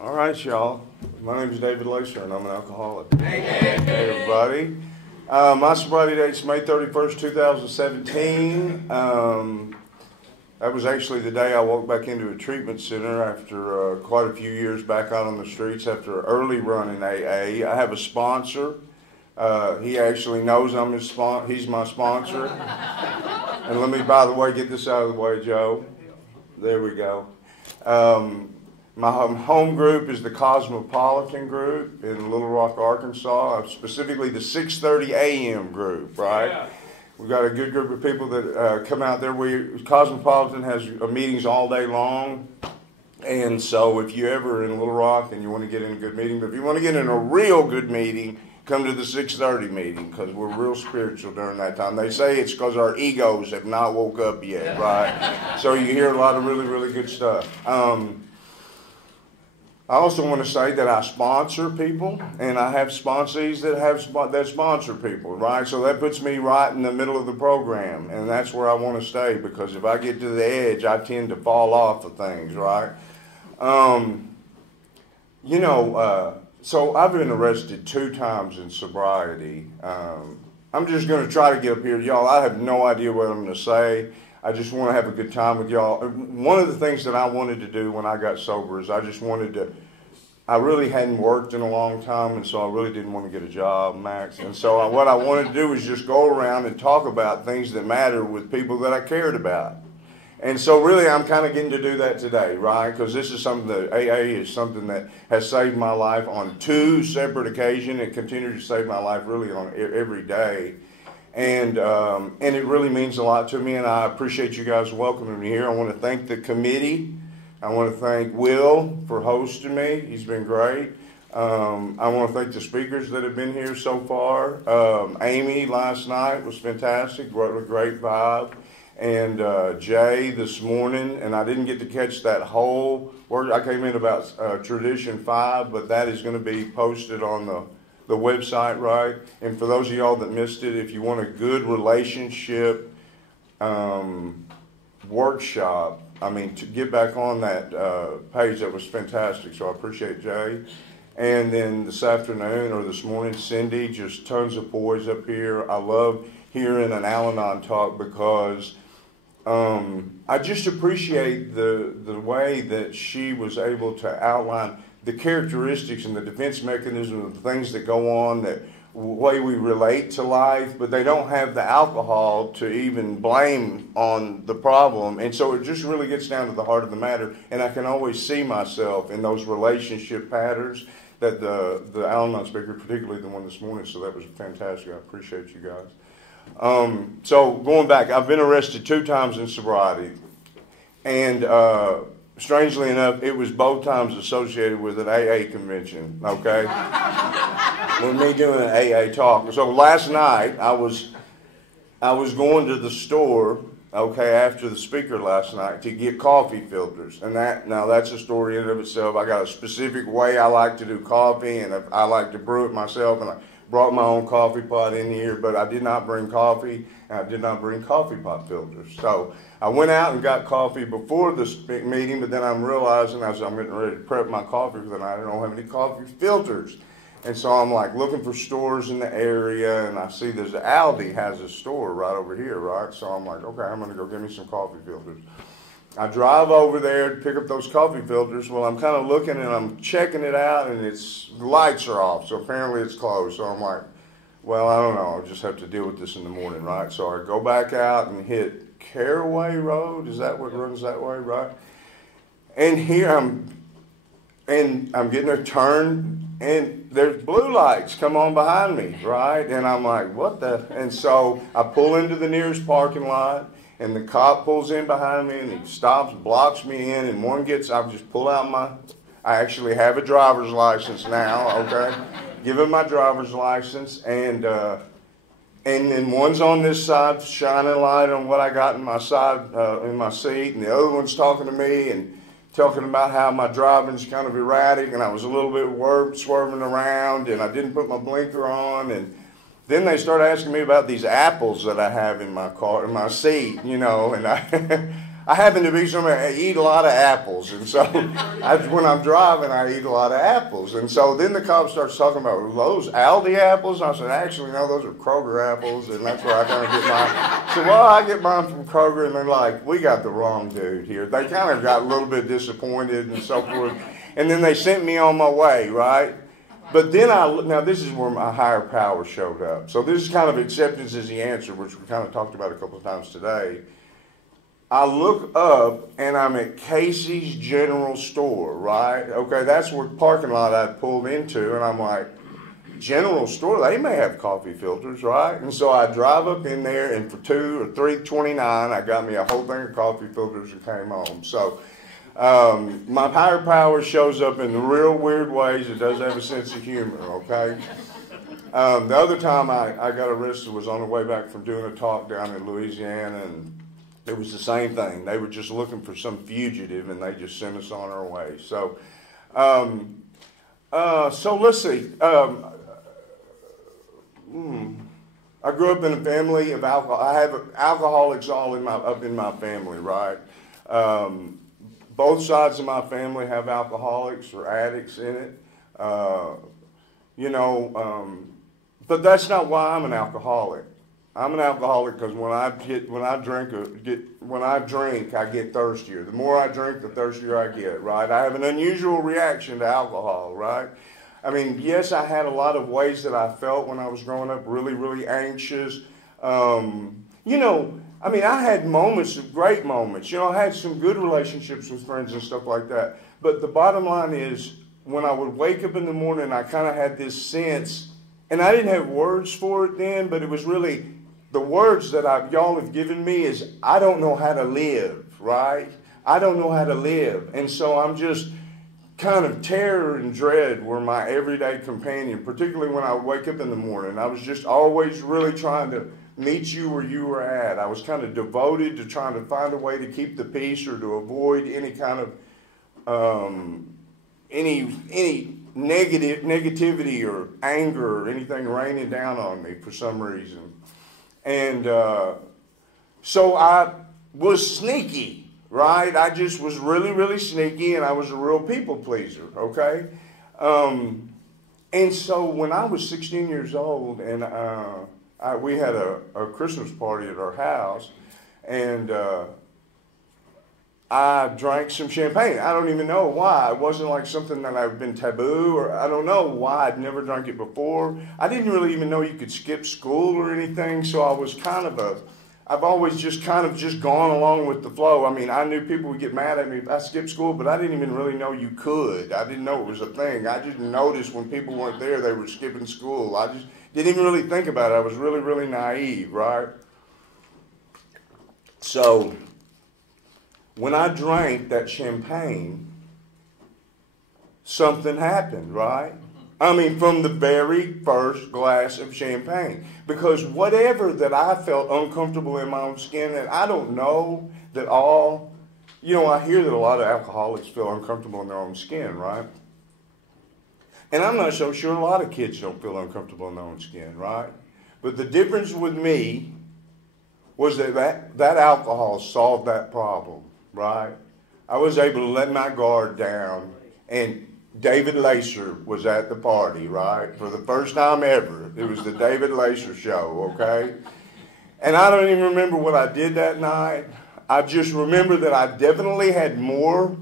All right, y'all. My name is David Lacer, and I'm an alcoholic. Hey, everybody. My sobriety date's May 31st, 2017. That was actually the day I walked back into a treatment center after quite a few years back out on the streets after an early run in AA. I have a sponsor. He actually knows I'm his he's my sponsor. And let me, by the way, get this out of the way, Joe. There we go. My home group is the Cosmopolitan group in Little Rock, Arkansas, specifically the 6:30 a.m. group, right? Yeah. We've got a good group of people that come out there. Cosmopolitan has meetings all day long, and so if you're ever in Little Rock and you want to get in a good meeting, but if you want to get in a real good meeting, come to the 6:30 meeting because we're real spiritual during that time. They say it's because our egos have not woke up yet, right? So you hear a lot of really, really good stuff. I also want to say that I sponsor people, and I have sponsees that sponsor people, right? So that puts me right in the middle of the program, and that's where I want to stay because if I get to the edge, I tend to fall off of things, right? So I've been arrested 2 times in sobriety. I'm just going to try to get up here. Y'all, I have no idea what I'm going to say. I just want to have a good time with y'all. One of the things that I wanted to do when I got sober is I really hadn't worked in a long time, and so I really didn't want to get a job, Max. And so what I wanted to do was just go around and talk about things that matter with people that I cared about. And so really I'm kind of getting to do that today, right? Because this is something that AA is something that has saved my life on 2 separate occasions. It continues to save my life really on every day. And it really means a lot to me, and I appreciate you guys welcoming me here. I want to thank the committee. I want to thank Will for hosting me. He's been great. I want to thank the speakers that have been here so far. Amy last night was fantastic, a great vibe. And Jay this morning, and I didn't get to catch that whole word. I came in about Tradition 5, but that is going to be posted on the website, right? And for those of y'all that missed it, if you want a good relationship workshop, to get back on that page, that was fantastic. So I appreciate Jay. And then this afternoon or this morning, Cindy, just tons of boys up here. I love hearing an Al-Anon talk because I just appreciate the way that she was able to outline the characteristics and the defense mechanism of the things that go on, the way we relate to life, but they don't have the alcohol to even blame on the problem. And so it just really gets down to the heart of the matter, and I can always see myself in those relationship patterns that the Al-Anon speaker, particularly the one this morning, so that was fantastic. I appreciate you guys. So going back, I've been arrested 2 times in sobriety, and strangely enough, it was both times associated with an AA convention, okay? With me doing an AA talk. So last night, I was going to the store, okay, after the speaker last night to get coffee filters. And that's a story in and of itself. I got a specific way I like to do coffee, and I like to brew it myself, and I brought my own coffee pot in here, but I did not bring coffee, and I did not bring coffee pot filters. So I went out and got coffee before the meeting, but then I'm realizing as I'm getting ready to prep my coffee for the night, I don't have any coffee filters. And so I'm like looking for stores in the area, and I see there's Aldi has a store right over here, right? So I'm like, okay, I'm going to go get me some coffee filters. I drive over there to pick up those coffee filters. Well, I'm kind of looking and I'm checking it out, and the lights are off, so apparently it's closed. So I'm like, well, I don't know. I'll just have to deal with this in the morning, right? So I go back out and hit Caraway Road. Is that what runs that way, right? And here I'm getting a turn, and there's blue lights come on behind me, right? And I'm like, what the? And so I pull into the nearest parking lot, and the cop pulls in behind me, and he stops, blocks me in, and I just pull out I actually have a driver's license now, okay? Give him my driver's license, and then one's on this side shining a light on what I got in my seat, and the other one's talking to me and talking about how my driving's kind of erratic, and I was a little bit swerving around, and I didn't put my blinker on, and then they start asking me about these apples that I have in my car, in my seat, and I happen to be somebody, I eat a lot of apples. And so when I'm driving, I eat a lot of apples. And so then the cop starts talking about those Aldi apples. And I said, actually, no, those are Kroger apples. And that's where I kind of get mine. I said, well, I get mine from Kroger. And they're like, we got the wrong dude here. They kind of got a little bit disappointed and so forth. And then they sent me on my way, right? But then now this is where my higher power showed up. So this is kind of acceptance as the answer, which we kind of talked about a couple of times today. I look up and I'm at Casey's General Store, right? Okay, that's where parking lot I pulled into, and I'm like, General Store, they may have coffee filters, right? And so I drive up in there, and for $2 or $3.29, I got me a whole thing of coffee filters and came home. So my higher power shows up in the real weird ways. It does have a sense of humor, okay? The other time I got arrested was on the way back from doing a talk down in Louisiana, and it was the same thing. They were just looking for some fugitive, and they just sent us on our way. So, so let's see. I grew up in a family of alcohol. I have alcoholics all up in my family, right? Both sides of my family have alcoholics or addicts in it. But that's not why I'm an alcoholic. I'm an alcoholic because when I drink, I get thirstier. The more I drink, the thirstier I get, right? I have an unusual reaction to alcohol, right? I mean, yes, I had a lot of ways that I felt when I was growing up, really, really anxious. I had moments, great moments. I had some good relationships with friends and stuff like that. But the bottom line is, when I would wake up in the morning, I kind of had this sense, and I didn't have words for it then, but it was really, the words that y'all have given me is, I don't know how to live, right? I don't know how to live. And so I'm just kind of terror and dread were my everyday companion, particularly when I would wake up in the morning. I was just always really trying to meet you where you were at. I was kind of devoted to trying to find a way to keep the peace or to avoid any kind of any negativity or anger or anything raining down on me for some reason. And so I was sneaky, right? I just was really, really sneaky, and I was a real people pleaser, okay? And so when I was 16 years old, and we had a Christmas party at our house, and I drank some champagne. I don't even know why. It wasn't like something that I've been taboo, or I don't know why. I'd never drank it before. I didn't really even know you could skip school or anything, so I was I've always just kind of gone along with the flow. I mean, I knew people would get mad at me if I skipped school, but I didn't even really know you could. I didn't know it was a thing. I just noticed when people weren't there, they were skipping school. I just didn't even really think about it. I was really, really naive, right? So when I drank that champagne, something happened, right? I mean, from the very first glass of champagne. Because whatever that I felt uncomfortable in my own skin, and I don't know that all, I hear that a lot of alcoholics feel uncomfortable in their own skin, right? And I'm not so sure a lot of kids don't feel uncomfortable in their own skin, right? But the difference with me was that alcohol solved that problem, right? I was able to let my guard down, and David Lacer was at the party, right? For the first time ever. It was the David Lacer show, okay? And I don't even remember what I did that night. I just remember that I definitely had more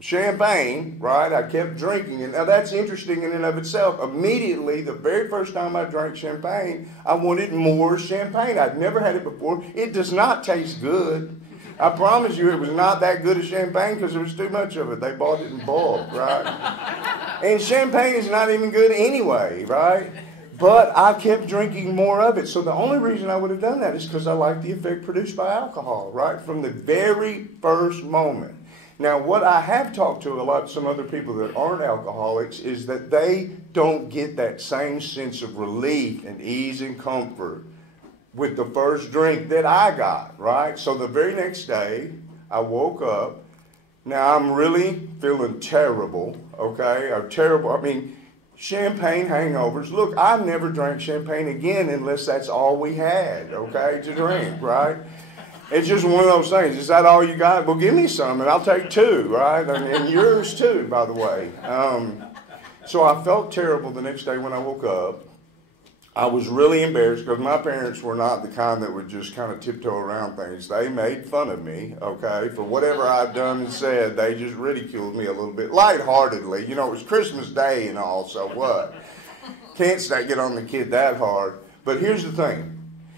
champagne, right? I kept drinking. And now that's interesting in and of itself. Immediately, the very first time I drank champagne, I wanted more champagne. I'd never had it before. It does not taste good. I promise you it was not that good of champagne because there was too much of it. They bought it in bulk, right? And champagne is not even good anyway, right? But I kept drinking more of it. So the only reason I would have done that is because I liked the effect produced by alcohol, right? From the very first moment. Now, what I have talked to some other people that aren't alcoholics is that they don't get that same sense of relief and ease and comfort with the first drink that I got, right? So the very next day, I woke up. Now, I'm really feeling terrible, okay? Champagne hangovers. Look, I've never drank champagne again unless that's all we had, okay, to drink, right? It's just one of those things. Is that all you got? Well, give me some, and I'll take two, right? And yours too, by the way. So I felt terrible the next day when I woke up. I was really embarrassed because my parents were not the kind that would just kind of tiptoe around things. They made fun of me, okay, for whatever I'd done and said. They just ridiculed me a little bit, lightheartedly. You know, it was Christmas Day and all, so what? Can't get on the kid that hard. But here's the thing.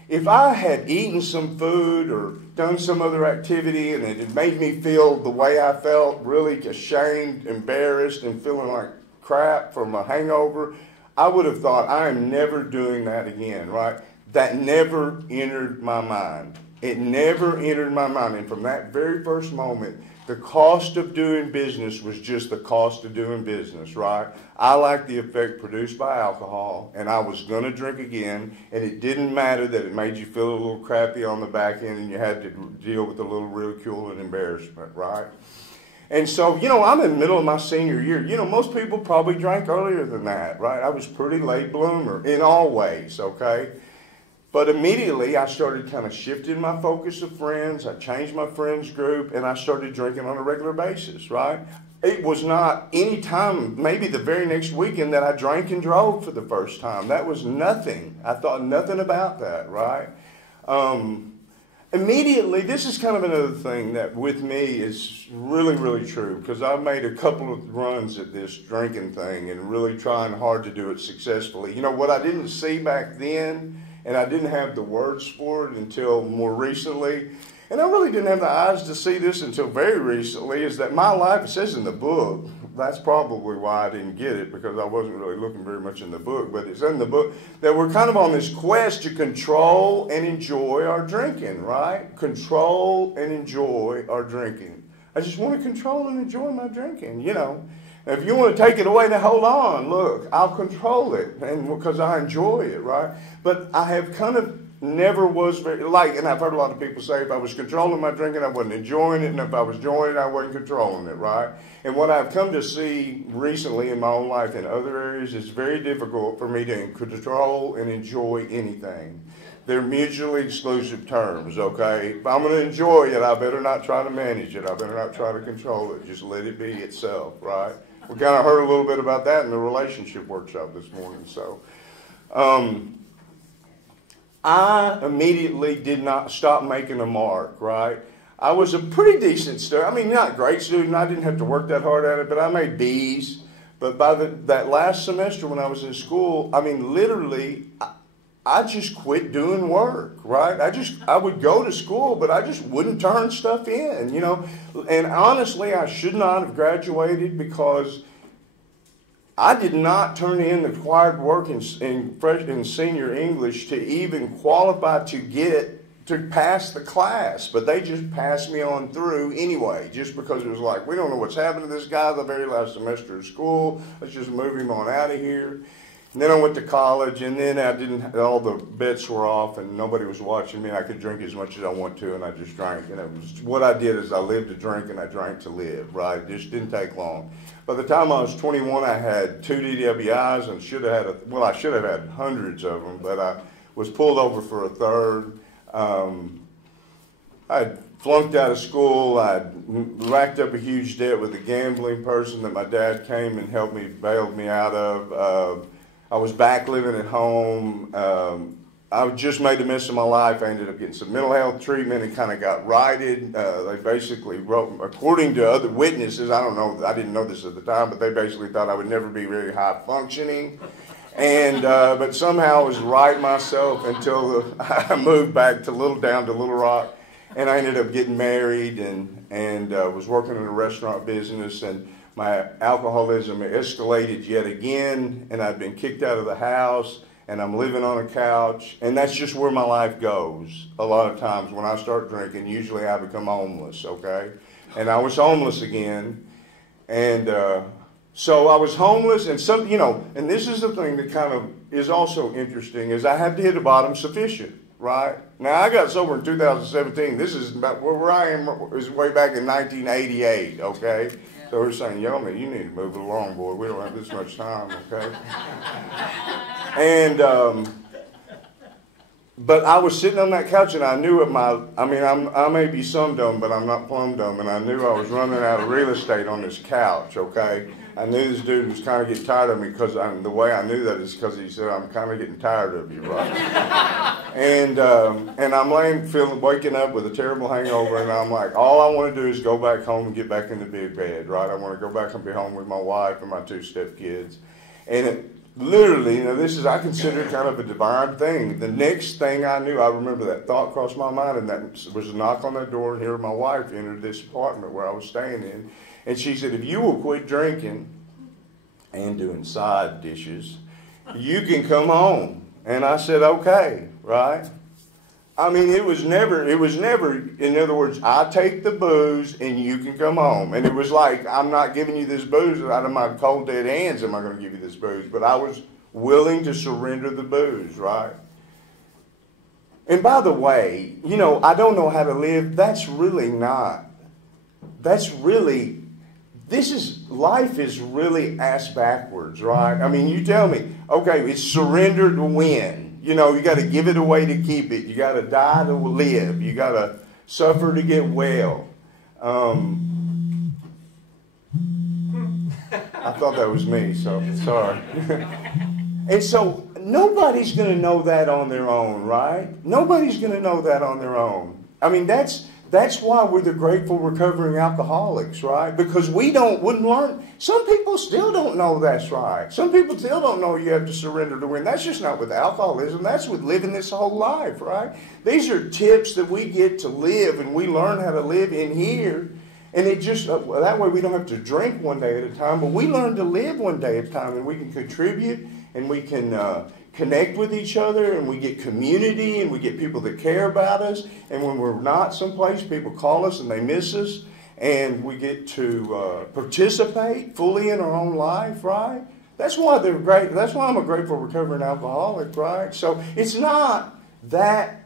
If I had eaten some food or done some other activity and it had made me feel the way I felt, really ashamed, embarrassed, and feeling like crap from a hangover, I would have thought, I am never doing that again, right? That never entered my mind. It never entered my mind. And from that very first moment, the cost of doing business was just the cost of doing business, right? I liked the effect produced by alcohol, and I was going to drink again, and it didn't matter that it made you feel a little crappy on the back end and you had to deal with a little ridicule and embarrassment, right? And so, you know, I'm in the middle of my senior year. You know, most people probably drank earlier than that, right? I was pretty late bloomer in all ways, okay? But immediately I started kind of shifting my focus of friends. I changed my friends group, and I started drinking on a regular basis, right? It was not any time, maybe the very next weekend, that I drank and drove for the first time. That was nothing. I thought nothing about that, right? Immediately, this is kind of another thing that with me is really, really true, because I've made a couple of runs at this drinking thing and really trying hard to do it successfully. You know, what I didn't see back then, and I didn't have the words for it until more recently, and I really didn't have the eyes to see this until very recently, is that my life, it says in the book, that's probably why I didn't get it, because I wasn't really looking very much in the book, but it's in the book that we're kind of on this quest to control and enjoy our drinking, right? Control and enjoy our drinking. I just want to control and enjoy my drinking, you know. If you want to take it away, then hold on. Look, I'll control it, and because I enjoy it, right? But I have kind of never was very, and I've heard a lot of people say if I was controlling my drinking, I wasn't enjoying it, and if I was enjoying it, I wasn't controlling it, right? And what I've come to see recently in my own life in other areas, it's very difficult for me to control and enjoy anything. They're mutually exclusive terms, okay? If I'm going to enjoy it, I better not try to manage it. I better not try to control it. Just let it be itself, right? We kind of heard a little bit about that in the relationship workshop this morning. So I immediately did not stop making a mark, right? I was a pretty decent student. I mean, not a great student. I didn't have to work that hard at it, but I made B's. But by that last semester when I was in school, I mean, literally, I just quit doing work, right? I would go to school, but I just wouldn't turn stuff in, you know. And honestly, I should not have graduated because I did not turn in the required work in senior English to even qualify to pass the class. But they just passed me on through anyway, just because it was like, we don't know what's happened to this guy the very last semester of school. Let's just move him on out of here. And then I went to college, and then all the bets were off, and nobody was watching me. I could drink as much as I want to, and I just drank. And it was, what I did is I lived to drink, and I drank to live, right? It just didn't take long. By the time I was 21, I had 2 DWIs, and I should have had hundreds of them, but I was pulled over for a third. I'd flunked out of school. I'd racked up a huge debt with a gambling person that my dad came and helped me, bailed me out of. I was back living at home. I just made a mess of my life. I ended up getting some mental health treatment and kind of got righted. They basically wrote, according to other witnesses, I don't know, I didn't know this at the time, but they basically thought I would never be very high functioning. And but somehow I was right myself until I moved back down to Little Rock, and I ended up getting married and was working in a restaurant business, and my alcoholism escalated yet again, and I've been kicked out of the house, and I'm living on a couch, and that's just where my life goes. A lot of times when I start drinking, usually I become homeless, okay? And I was homeless again, and so I was homeless, and and this is the thing that kind of is also interesting, is I had to hit a bottom sufficient, right? Now, I got sober in 2017. This is about where I am, is way back in 1988, okay? So we're saying, yo, man, you need to move it along, boy. We don't have this much time, okay? And But I was sitting on that couch and I knew I may be some dumb, but I'm not plumb dumb. And I knew I was running out of real estate on this couch, okay? I knew this dude was kind of getting tired of me because the way I knew that is because he said, I'm kind of getting tired of you, right? and I'm waking up with a terrible hangover, and I'm like, all I want to do is go back home and get back in the big bed, right? I want to go back and be home with my wife and my 2 stepkids. And literally, I consider it kind of a divine thing. The next thing I knew, I remember that thought crossed my mind, and that was a knock on that door, and here my wife entered this apartment where I was staying in. And she said, if you will quit drinking and doing side dishes, you can come home. And I said, okay, right? I mean, it was never, in other words, I take the booze and you can come home. And it was like, I'm not giving you this booze out of my cold dead hands, am I going to give you this booze? But I was willing to surrender the booze, right? And by the way, I don't know how to live. Life is really ass backwards, right? I mean, you tell me, okay, it's surrender to win. You got to give it away to keep it. You got to die to live. You got to suffer to get well. I thought that was me, so sorry. And so nobody's going to know that on their own, right? Nobody's going to know that on their own. I mean, that's why we're the grateful recovering alcoholics, right? Because we wouldn't learn. Some people still don't know that's right. Some people still don't know you have to surrender to win. That's just not with alcoholism. That's with living this whole life, right? These are tips that we get to live, and we learn how to live in here. And it just, that way we don't have to drink one day at a time, but we learn to live one day at a time, and we can contribute, and we can connect with each other, and we get community, and we get people that care about us. And when we're not someplace, people call us and they miss us, and we get to participate fully in our own life, right? That's why they're great. That's why I'm a grateful recovering alcoholic, right? So it's not that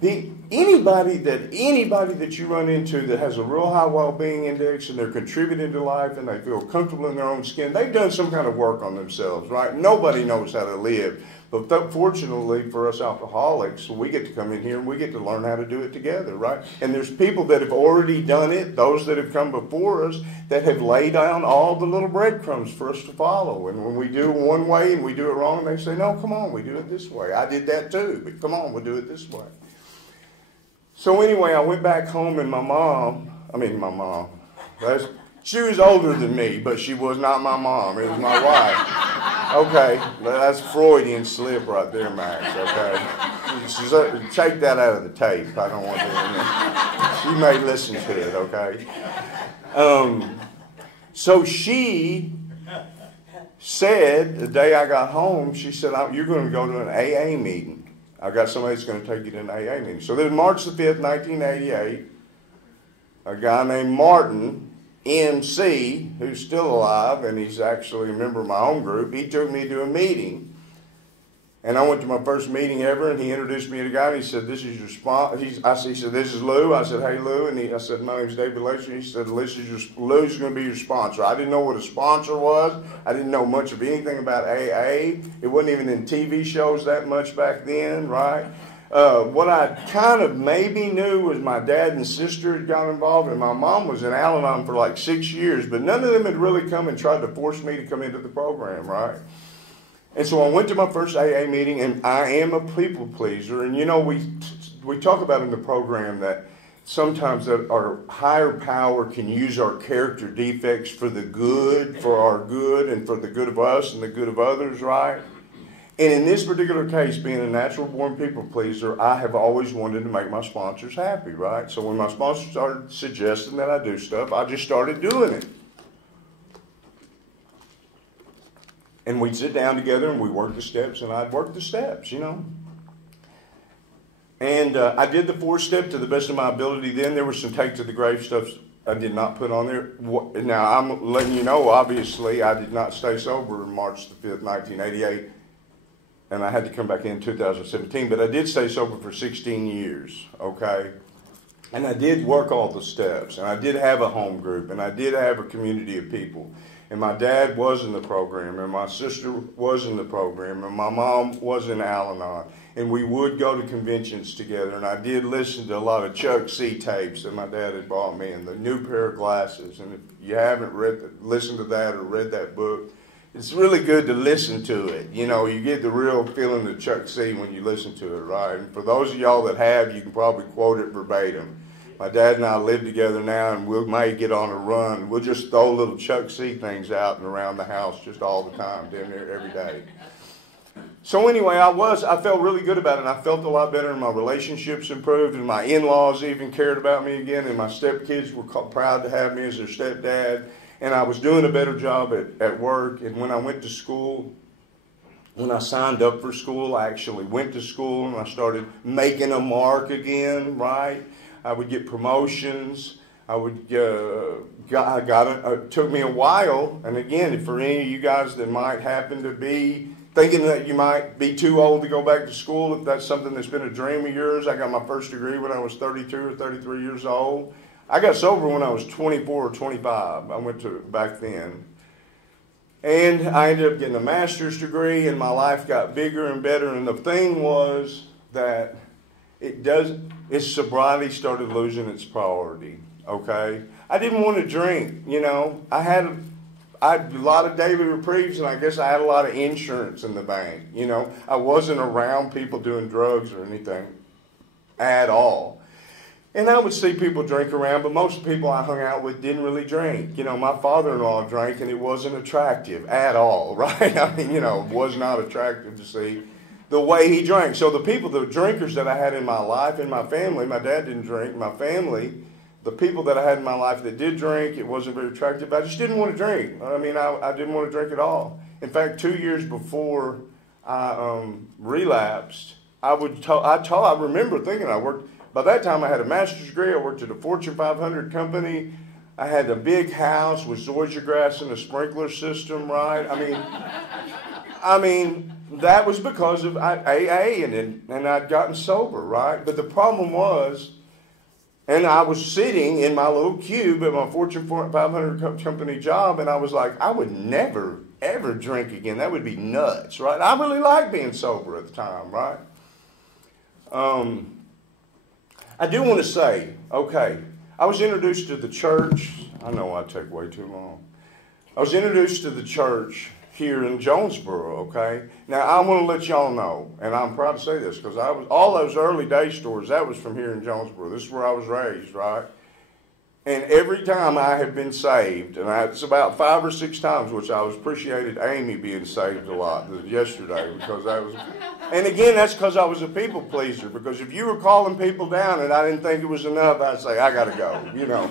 big. Anybody that you run into that has a real high well-being index and they're contributing to life and they feel comfortable in their own skin, they've done some kind of work on themselves, right? Nobody knows how to live. But fortunately for us alcoholics, we get to come in here and we get to learn how to do it together, right? And there's people that have already done it, those that have come before us, that have laid down all the little breadcrumbs for us to follow. And when we do it one way and we do it wrong, they say, no, come on, we do it this way. I did that too, but come on, we'll do it this way. So anyway, I went back home, and my mom, she was older than me, but she was not my mom. It was my wife. Okay, that's Freudian slip right there, Max, okay? Take that out of the tape. I don't want to. She may listen to it, okay? So she said, the day I got home, she said, you're going to go to an AA meeting. I got somebody that's going to take you to an AA meeting. So then March the 5th, 1988, a guy named Martin, MC, who's still alive, and he's actually a member of my own group, he took me to a meeting. And I went to my first meeting ever, and he introduced me to the guy, and he said, this is your sponsor. He said, this is Lou. I said, hey, Lou. And I said, my name's David Lacey. He said, Lou's going to be your sponsor. I didn't know what a sponsor was. I didn't know much of anything about AA. It wasn't even in TV shows that much back then, right? What I kind of maybe knew was my dad and sister had got involved, and my mom was in Al-Anon for like 6 years, but none of them had really come and tried to force me to come into the program, right? And so I went to my first AA meeting, and I am a people pleaser. And we talk about in the program that sometimes that our higher power can use our character defects for the good, for our good, and for the good of us and the good of others, right? And in this particular case, being a natural born people pleaser, I have always wanted to make my sponsors happy, right? So when my sponsors started suggesting that I do stuff, I just started doing it. And we'd sit down together and we'd work the steps, and I'd work the steps, And I did the 4 step to the best of my ability. Then there was some take to the grave stuff I did not put on there. Now, I'm letting you know, obviously, I did not stay sober on March the 5th, 1988. And I had to come back in 2017. But I did stay sober for 16 years, okay? And I did work all the steps. And I did have a home group. And I did have a community of people. And my dad was in the program, and my sister was in the program, and my mom was in Al-Anon. And we would go to conventions together, and I did listen to a lot of Chuck C tapes that my dad had bought me, and The New Pair of Glasses. And if you haven't listened to that or read that book, it's really good to listen to it. You know, you get the real feeling of Chuck C when you listen to it, right? And for those of y'all that have, you can probably quote it verbatim. My dad and I live together now, and we might get on a run. We'll just throw little Chuck C things out and around the house just all the time, damn near every day. So anyway, I felt really good about it, and I felt a lot better, and my relationships improved, and my in-laws even cared about me again, and my stepkids were proud to have me as their stepdad, and I was doing a better job at work. And when I went to school, when I signed up for school, I actually went to school, and I started making a mark again, right? I would get promotions. It took me a while, and again, for any of you guys that might happen to be thinking that you might be too old to go back to school, if that's something that's been a dream of yours, I got my first degree when I was 32 or 33 years old. I got sober when I was 24 or 25. I went to back then. And I ended up getting a master's degree, and my life got bigger and better. And the thing was that sobriety started losing its priority, okay? I didn't want to drink, you know. I had a lot of daily reprieves, and I guess I had a lot of insurance in the bank, you know. I wasn't around people doing drugs or anything at all. And I would see people drink around, but most people I hung out with didn't really drink. You know, my father-in-law drank, and it wasn't attractive at all, right? I mean, you know, it was not attractive to see the way he drank. So the drinkers that I had in my life, in my family, my dad didn't drink, my family, the people that I had in my life that did drink, it wasn't very attractive. I just didn't want to drink. I mean, I didn't want to drink at all. In fact, 2 years before I relapsed, I remember thinking by that time I had a master's degree. I worked at a Fortune 500 company. I had a big house with zoysia grass and a sprinkler system, right? I mean, that was because of AA, and I'd gotten sober, right? But the problem was, and I was sitting in my little cube at my Fortune 500 company job, and I was like, I would never, ever drink again. That would be nuts, right? I really liked being sober at the time, right? I do want to say, okay, I was introduced to the church. I know I take way too long. I was introduced to the church here in Jonesboro, okay? Now, I want to let y'all know, and I'm proud to say this, because all those early day stores, that was from here in Jonesboro. This is where I was raised, right? And every time I have been saved, and it's about 5 or 6 times, which I was appreciated Amy being saved a lot yesterday, because and again, that's because I was a people pleaser, because if you were calling people down and I didn't think it was enough, I'd say, I got to go, you know.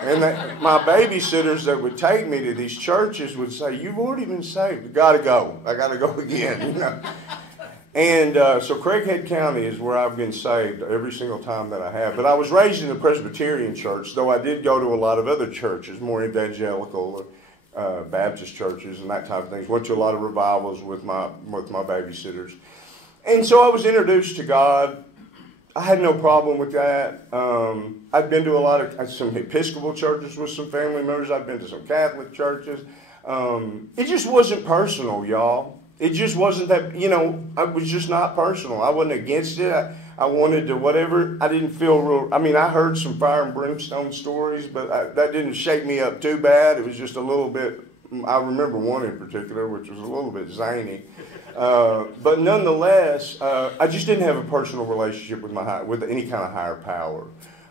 And my babysitters that would take me to these churches would say, you've already been saved, you got to go. I got to go again, you know. And so Craighead County is where I've been saved every single time that I have. But I was raised in a Presbyterian church, though I did go to a lot of other churches, more evangelical, Baptist churches and that type of things. Went to a lot of revivals with my babysitters. And so I was introduced to God. I had no problem with that. I'd been to some Episcopal churches with some family members. I'd been to some Catholic churches. It just wasn't personal, y'all. It just wasn't that, you know, it was just not personal. I wasn't against it. I wanted to whatever. I didn't feel real. I mean, I heard some fire and brimstone stories, but that didn't shake me up too bad. It was just a little bit, I remember one in particular, which was a little bit zany. But nonetheless, I just didn't have a personal relationship with any kind of higher power.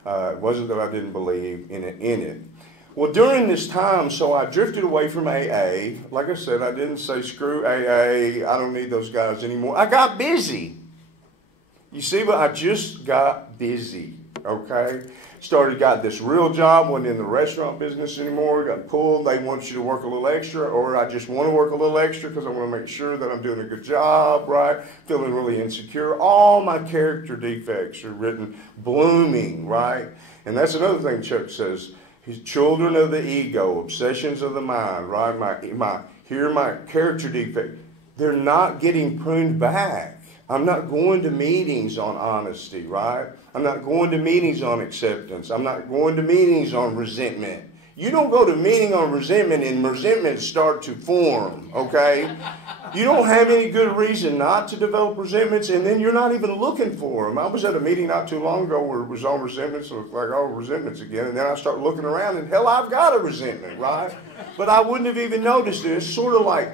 It wasn't that I didn't believe in it. Well, during this time, so I drifted away from AA. Like I said, I didn't say, screw AA, I don't need those guys anymore. I got busy. You see, but I just got busy, okay? Got this real job, wasn't in the restaurant business anymore, got pulled. They want you to work a little extra, or I just want to work a little extra because I want to make sure that I'm doing a good job, right? Feeling really insecure. All my character defects are blooming, right? And that's another thing Chuck says. He's children of the ego, obsessions of the mind, right? My character defect. They're not getting pruned back. I'm not going to meetings on honesty, right? I'm not going to meetings on acceptance. I'm not going to meetings on resentment. You don't go to meeting on resentment and resentment start to form, okay? You don't have any good reason not to develop resentments, and then you're not even looking for them. I was at a meeting not too long ago where it was on resentments, so it was like, oh, resentments again, and then I start looking around, and hell, I've got a resentment, right? But I wouldn't have even noticed it. It's sort of like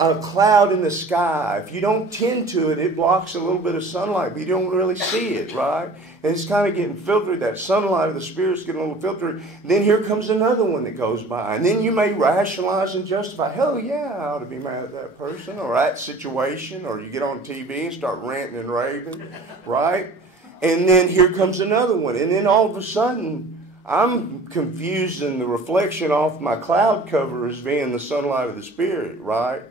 a cloud in the sky. If you don't tend to it, it blocks a little bit of sunlight, but you don't really see it, right? And it's kind of getting filtered. That sunlight of the Spirit's getting a little filtered. And then here comes another one that goes by. And then you may rationalize and justify, hell yeah, I ought to be mad at that person or that situation. Or you get on TV and start ranting and raving, right? And then here comes another one. And then all of a sudden, I'm confused, and the reflection off my cloud cover as being the sunlight of the Spirit, right?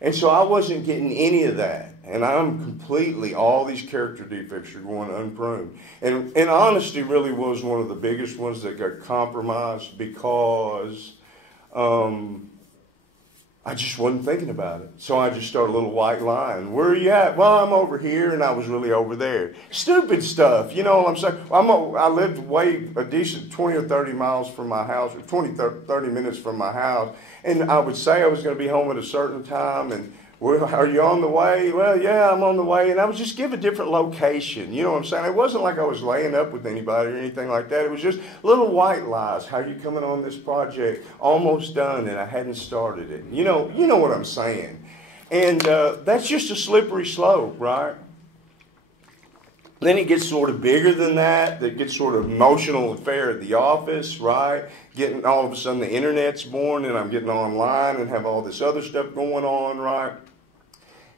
And so I wasn't getting any of that. And I'm completely, all these character defects are going unpruned. And honesty really was one of the biggest ones that got compromised because I just wasn't thinking about it. So I just started a little white line. Where are you at? Well, I'm over here, and I was really over there. Stupid stuff, you know what I'm saying? I lived a decent 20 or 30 miles from my house, or 20, 30 minutes from my house, and I would say I was going to be home at a certain time, and well, are you on the way? Well, yeah, I'm on the way. And I would just give a different location. You know what I'm saying? It wasn't like I was laying up with anybody or anything like that. It was just little white lies. How are you coming on this project? Almost done, and I hadn't started it. You know what I'm saying. And that's just a slippery slope, right? Then it gets sort of bigger than that. It gets sort of emotional affair at the office, right? Getting all of a sudden the internet's born, and I'm getting online and have all this other stuff going on, right?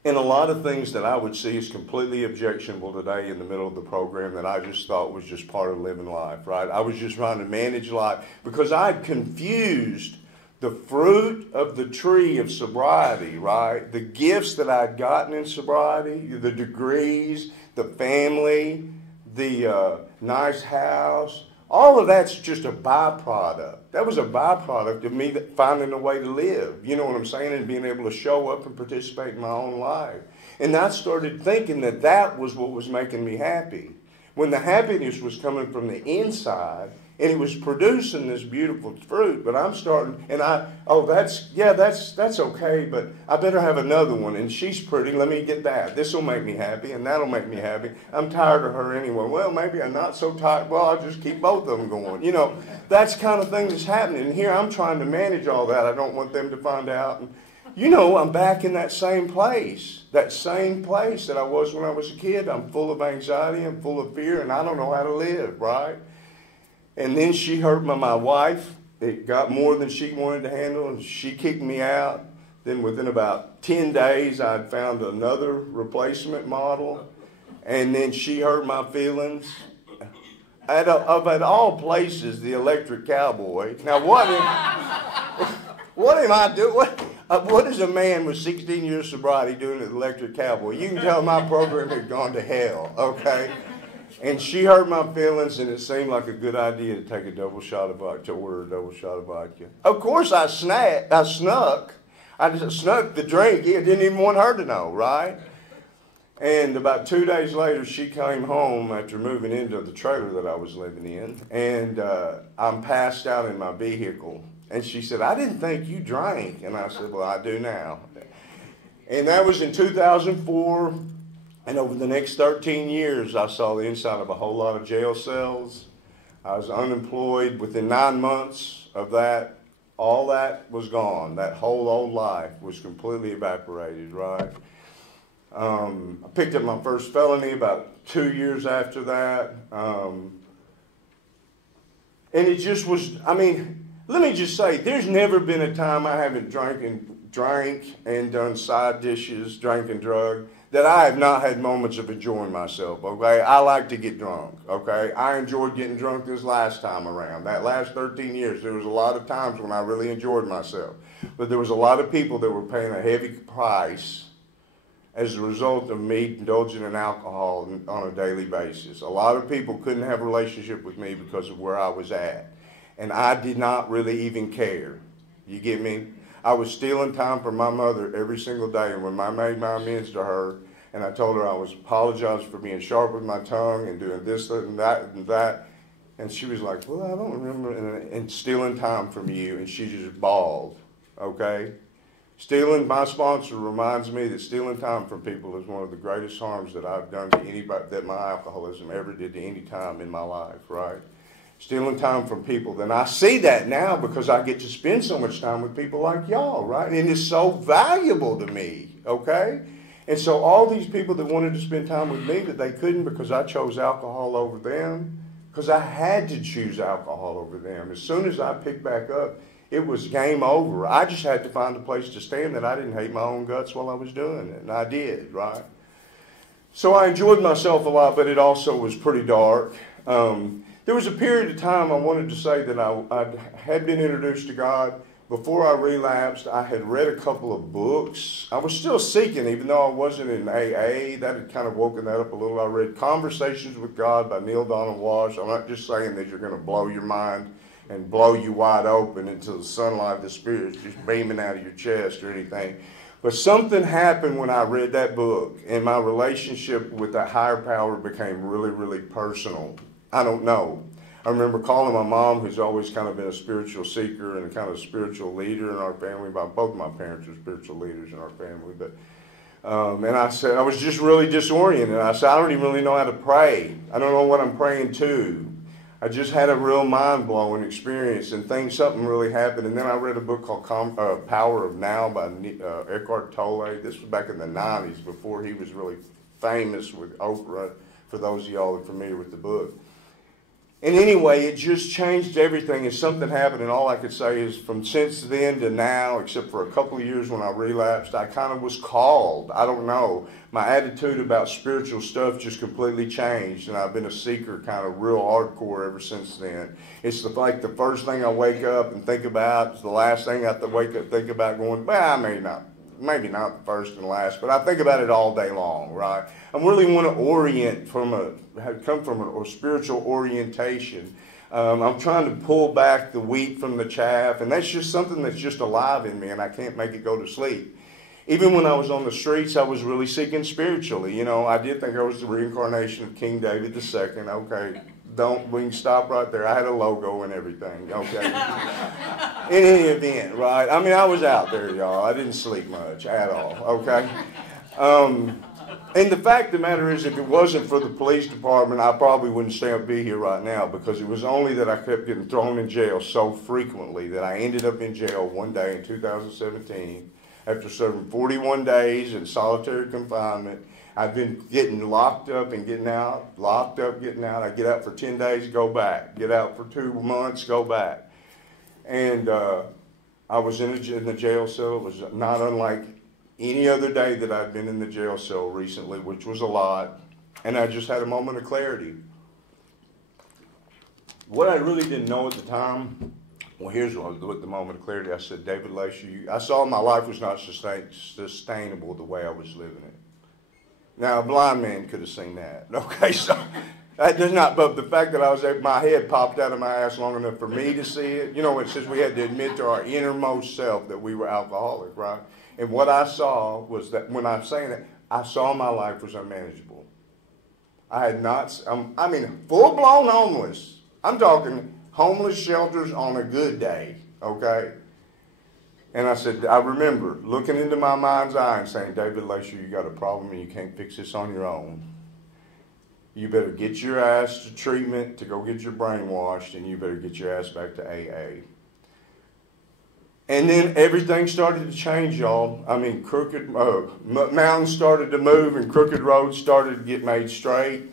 And a lot of things that I would see as completely objectionable today in the middle of the program that I just thought was just part of living life, right? I was just trying to manage life because I had confused the fruit of the tree of sobriety, right? The gifts that I'd gotten in sobriety, the degrees, the family, the nice house, all of that's just a byproduct. That was a byproduct of me finding a way to live, you know what I'm saying, and being able to show up and participate in my own life. And I started thinking that that was what was making me happy. When the happiness was coming from the inside, and it was producing this beautiful fruit, but I'm starting, and that's okay, but I better have another one, and she's pretty, let me get that. This will make me happy, and that'll make me happy. I'm tired of her anyway. Well, maybe I'm not so tired. Well, I'll just keep both of them going. You know, that's the kind of thing that's happening. And here I'm trying to manage all that. I don't want them to find out. And, you know, I'm back in that same place that I was when I was a kid. I'm full of anxiety, I'm full of fear, and I don't know how to live, right? And then she hurt my wife. It got more than she wanted to handle, and she kicked me out. Then within about 10 days, I'd found another replacement model. And then she hurt my feelings. At all places, the electric cowboy. Now, what am I doing? What is a man with 16 years sobriety doing at the electric cowboy? You can tell my program had gone to hell, okay? And she hurt my feelings, and it seemed like a good idea to take a double shot of vodka, to order a double shot of vodka. Of course, I snuck. I just snuck the drink. I didn't even want her to know, right? And about 2 days later, she came home after moving into the trailer that I was living in, and I'm passed out in my vehicle. And she said, I didn't think you drank. And I said, well, I do now. And that was in 2004. And over the next 13 years, I saw the inside of a whole lot of jail cells. I was unemployed. Within 9 months of that, all that was gone. That whole old life was completely evaporated, right? I picked up my first felony about 2 years after that. And it just was, I mean, let me just say, there's never been a time I haven't drank and done side dishes, drank and drug, that I have not had moments of enjoying myself, okay? I like to get drunk, okay? I enjoyed getting drunk this last time around. That last 13 years, there was a lot of times when I really enjoyed myself. But there was a lot of people that were paying a heavy price as a result of me indulging in alcohol on a daily basis. A lot of people couldn't have a relationship with me because of where I was at. And I did not really even care. You get me? I was stealing time from my mother every single day, and when I made my amends to her, and I told her I was apologizing for being sharp with my tongue and doing this and that, And she was like, well, I don't remember. And stealing time from you. And she just bawled, okay? My sponsor reminds me that stealing time from people is one of the greatest harms that I've done to anybody, that my alcoholism ever did to any time in my life, right? Stealing time from people. Then I see that now because I get to spend so much time with people like y'all, right? And it's so valuable to me, okay? And so all these people that wanted to spend time with me, that they couldn't because I chose alcohol over them, because I had to choose alcohol over them. As soon as I picked back up, it was game over. I just had to find a place to stand that I didn't hate my own guts while I was doing it, and I did, right? So I enjoyed myself a lot, but it also was pretty dark. There was a period of time I wanted to say that I had been introduced to God. Before I relapsed, I had read a couple of books. I was still seeking, even though I wasn't in AA. That had kind of woken that up a little. I read Conversations with God by Neil Donald Walsh. I'm not just saying that you're going to blow your mind and blow you wide open into the sunlight of the Spirit just beaming out of your chest or anything. But something happened when I read that book, and my relationship with that higher power became really, really personal. I don't know. I remember calling my mom, who's always kind of been a spiritual seeker and a kind of spiritual leader in our family. Both my parents are spiritual leaders in our family. But and I said, I was just really disoriented. I said, I don't even really know how to pray. I don't know what I'm praying to. I just had a real mind-blowing experience, and something really happened. And then I read a book called Power of Now by Eckhart Tolle. This was back in the 90s, before he was really famous with Oprah, for those of y'all who are familiar with the book. And anyway, it just changed everything, and something happened, and all I could say is from since then to now, except for a couple of years when I relapsed, I kind of was called. I don't know. My attitude about spiritual stuff just completely changed, and I've been a seeker kind of real hardcore ever since then. It's like the first thing I wake up and think about. It's the last thing I wake up think about going, well, maybe not the first and last, but I think about it all day long, right? I really want to come from a spiritual orientation. I'm trying to pull back the wheat from the chaff, and that's just something that's just alive in me, and I can't make it go to sleep. Even when I was on the streets, I was really seeking spiritually. You know, I did think I was the reincarnation of King David II. Okay, we can stop right there. I had a logo and everything, okay? In any event, right? I mean, I was out there, y'all. I didn't sleep much at all, okay? And the fact of the matter is, if it wasn't for the police department, I probably wouldn't be here right now, because it was only that I kept getting thrown in jail so frequently that I ended up in jail one day in 2017 after serving 41 days in solitary confinement. I've been getting locked up and getting out, locked up, getting out. I get out for 10 days, go back. Get out for 2 months, go back. And I was in the jail cell. It was not unlike any other day that I've been in the jail cell recently, which was a lot. And I just had a moment of clarity. What I really didn't know at the time, well, here's what the moment of clarity. I said, David Lacey, I saw my life was not sustainable the way I was living it. Now, a blind man could have seen that. Okay, so that does not, but the fact that my head popped out of my ass long enough for me to see it, you know, it says we had to admit to our innermost self that we were alcoholic, right? And what I saw was that, when I'm saying that, I saw my life was unmanageable. I had not, full-blown homeless. I'm talking homeless shelters on a good day, okay? And I said, I remember looking into my mind's eye and saying, David Lacey, you got a problem and you can't fix this on your own. You better get your ass to treatment to go get your brain washed, and you better get your ass back to AA. And then everything started to change, y'all. I mean, mountains started to move and crooked roads started to get made straight.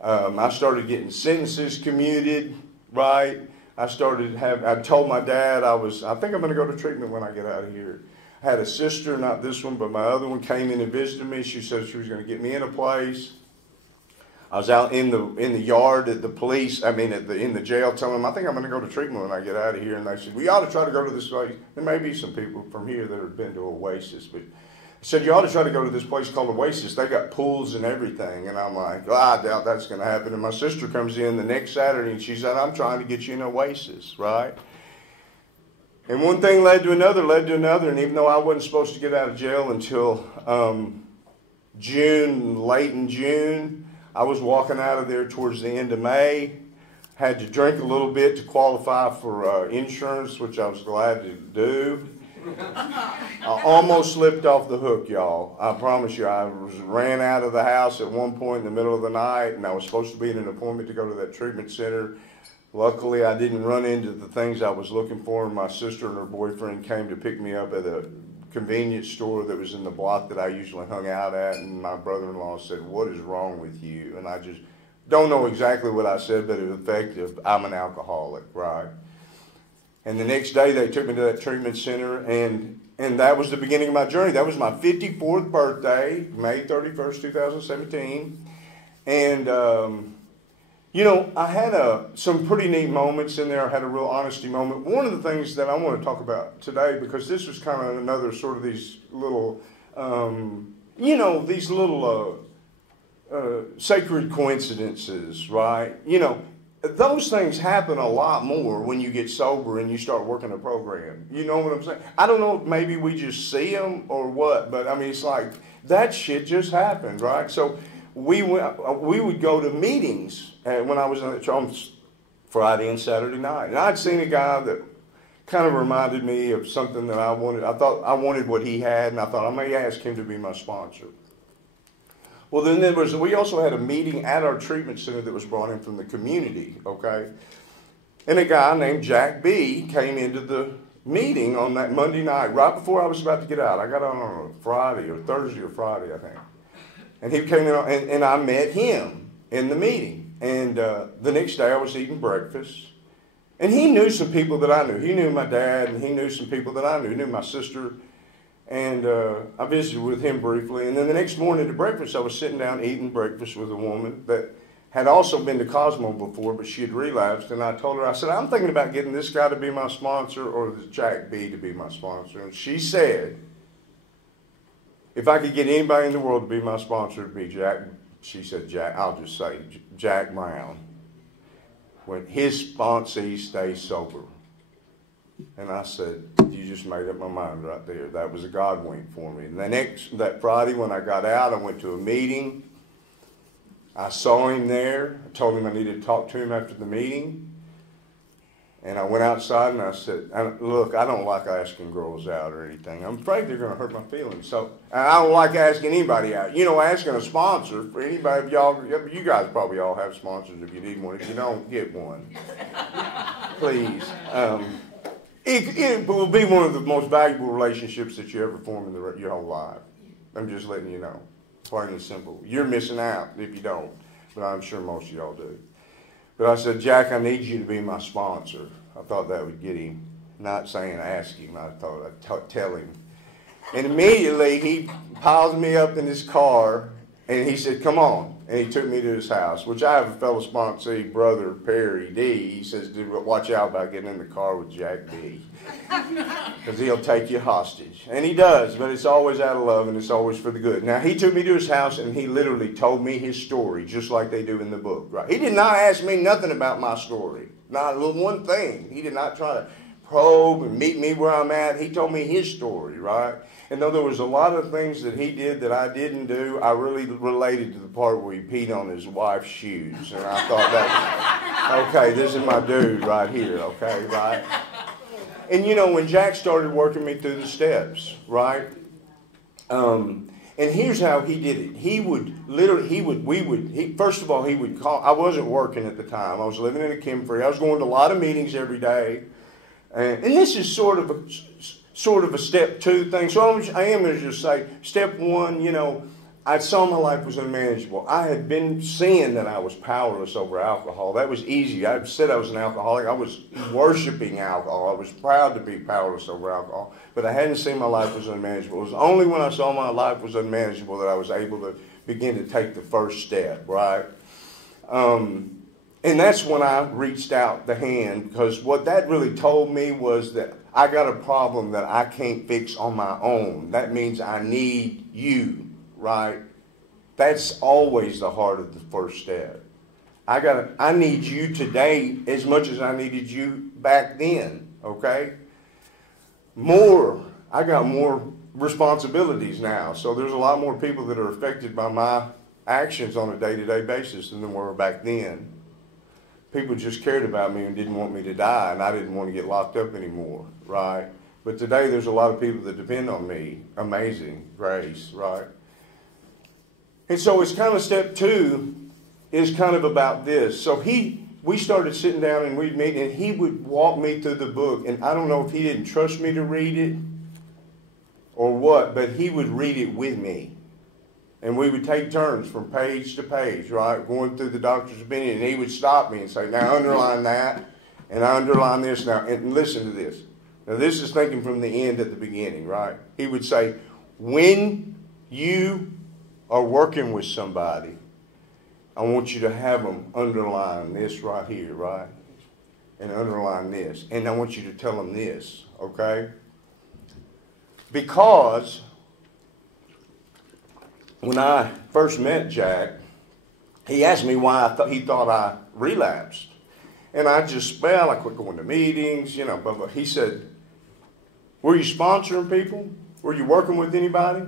I started getting sentences commuted, right? I told my dad I think I'm going to go to treatment when I get out of here. I had a sister, not this one, but my other one came in and visited me. She said she was going to get me in a place. I was out in the yard at the police, in the jail, telling them, I think I'm going to go to treatment when I get out of here. And they said, we ought to try to go to this place. There may be some people from here that have been to Oasis, but I said, you ought to try to go to this place called Oasis. They got pools and everything. And I'm like, I doubt that's going to happen. And my sister comes in the next Saturday, and she said, I'm trying to get you in Oasis, right? And one thing led to another. And even though I wasn't supposed to get out of jail until late in June, I was walking out of there towards the end of May. Had to drink a little bit to qualify for insurance, which I was glad to do. I almost slipped off the hook, y'all. I promise you, ran out of the house at one point in the middle of the night, and I was supposed to be in an appointment to go to that treatment center. Luckily, I didn't run into the things I was looking for, and my sister and her boyfriend came to pick me up at a convenience store that was in the block that I usually hung out at, and my brother-in-law said, "What is wrong with you?" And I just don't know exactly what I said, but it was effective. I'm an alcoholic, right? And the next day, they took me to that treatment center, and that was the beginning of my journey. That was my 54th birthday, May 31st, 2017. And, you know, I had some pretty neat moments in there. I had a real honesty moment. One of the things that I want to talk about today, because this was kind of another sort of these little, you know, these little sacred coincidences, right? You know, those things happen a lot more when you get sober and you start working a program. You know what I'm saying? I don't know if maybe we just see them or what, but I mean, it's like that shit just happened, right? So we would go to meetings when I was on Friday and Saturday night. And I'd seen a guy that kind of reminded me of something that I wanted. I thought I wanted what he had, and I thought I may ask him to be my sponsor. Well, then we also had a meeting at our treatment center that was brought in from the community, okay? And a guy named Jack B came into the meeting on that Monday night, right before I was about to get out. I got out on a Friday or Thursday or Friday, I think. And he came in, and I met him in the meeting. And the next day I was eating breakfast. And he knew some people that I knew. He knew my dad, and he knew some people that I knew. He knew my sister. And I visited with him briefly. And then the next morning at breakfast, I was sitting down eating breakfast with a woman that had also been to Cosmo before, but she had relapsed. And I told her, I said, I'm thinking about getting this guy to be my sponsor or Jack B to be my sponsor. And she said, if I could get anybody in the world to be my sponsor, it'd be Jack. She said, Jack, I'll just say Jack Brown. When his sponsee stays sober. And I said, you just made up my mind right there. That was a God wink for me. And that Friday when I got out, I went to a meeting. I saw him there. I told him I needed to talk to him after the meeting. And I went outside and I said, look, I don't like asking girls out or anything. I'm afraid they're going to hurt my feelings. So I don't like asking anybody out. You know, asking a sponsor for anybody of y'all, you guys probably all have sponsors if you need one. If you don't, get one. Please. It will be one of the most valuable relationships that you ever form in your whole life. I'm just letting you know. Plain and simple. You're missing out if you don't, but I'm sure most of y'all do. But I said, Jack, I need you to be my sponsor. I thought that would get him. Not saying ask him. I thought I'd tell him. And immediately he piles me up in his car, and he said, come on. And he took me to his house, which I have a fellow sponsee, brother Perry D. He says, watch out about getting in the car with Jack B. Because he'll take you hostage. And he does, but it's always out of love and it's always for the good. Now, he took me to his house and he literally told me his story, just like they do in the book. Right? He did not ask me nothing about my story. Not one thing. He did not try to probe and meet me where I'm at. He told me his story, right? And though there was a lot of things that he did that I didn't do, I really related to the part where he peed on his wife's shoes. And I thought that, okay, this is my dude right here, okay, right? And you know, when Jack started working me through the steps, right? And here's how he did it. He would literally, first of all, he would call. I wasn't working at the time. I was living in a Kim-Free. I was going to a lot of meetings every day. And this is sort of a step two thing. So I am going to just say, step one, you know, I saw my life was unmanageable. I had been seeing that I was powerless over alcohol. That was easy. I said I was an alcoholic. I was worshiping alcohol. I was proud to be powerless over alcohol. But I hadn't seen my life was unmanageable. It was only when I saw my life was unmanageable that I was able to begin to take the first step, right? And that's when I reached out the hand, because what that really told me was that I got a problem that I can't fix on my own. That means I need you, right? That's always the heart of the first step. I need you today as much as I needed you back then, okay? I got more responsibilities now, so there's a lot more people that are affected by my actions on a day-to-day basis than there were back then. people just cared about me and didn't want me to die, and I didn't want to get locked up anymore, right? But today there's a lot of people that depend on me. Amazing grace, right? And so it's kind of step 2 is kind of about this. So we started sitting down and we'd meet, and he would walk me through the book, and I don't know if he didn't trust me to read it or what, but he would read it with me. And we would take turns from page to page, right, going through the doctor's opinion, and he would stop me and say, now underline that, and I underline this now, and listen to this. Now this is thinking from the end at the beginning, right? He would say, when you are working with somebody, I want you to have them underline this right here, right? And underline this. And I want you to tell them this, okay? Because when I first met Jack, he asked me why he thought I relapsed. And I just, well, I quit going to meetings, blah, blah. He said, were you sponsoring people? Were you working with anybody?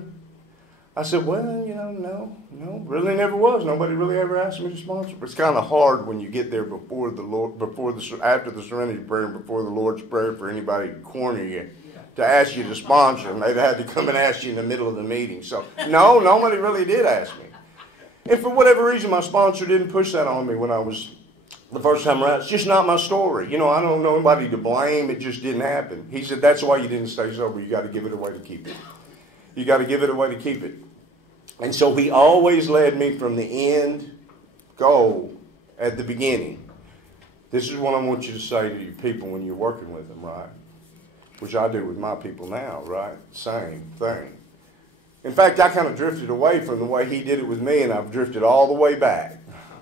I said, well, no, really never was. Nobody really ever asked me to sponsor. But it's kind of hard when you get there before the Lord, after the Serenity Prayer and before the Lord's Prayer for anybody to corner you, to ask you to sponsor them. They'd had to come and ask you in the middle of the meeting. So, no, nobody really did ask me. And for whatever reason, my sponsor didn't push that on me when I was the first time around. It's just not my story. I don't know anybody to blame. It just didn't happen. He said, that's why you didn't stay sober. You got to give it away to keep it. You got to give it away to keep it. And so he always led me from the end goal at the beginning. This is what I want you to say to your people when you're working with them, right? Which I do with my people now, right? Same thing. In fact, I kind of drifted away from the way he did it with me, and I've drifted all the way back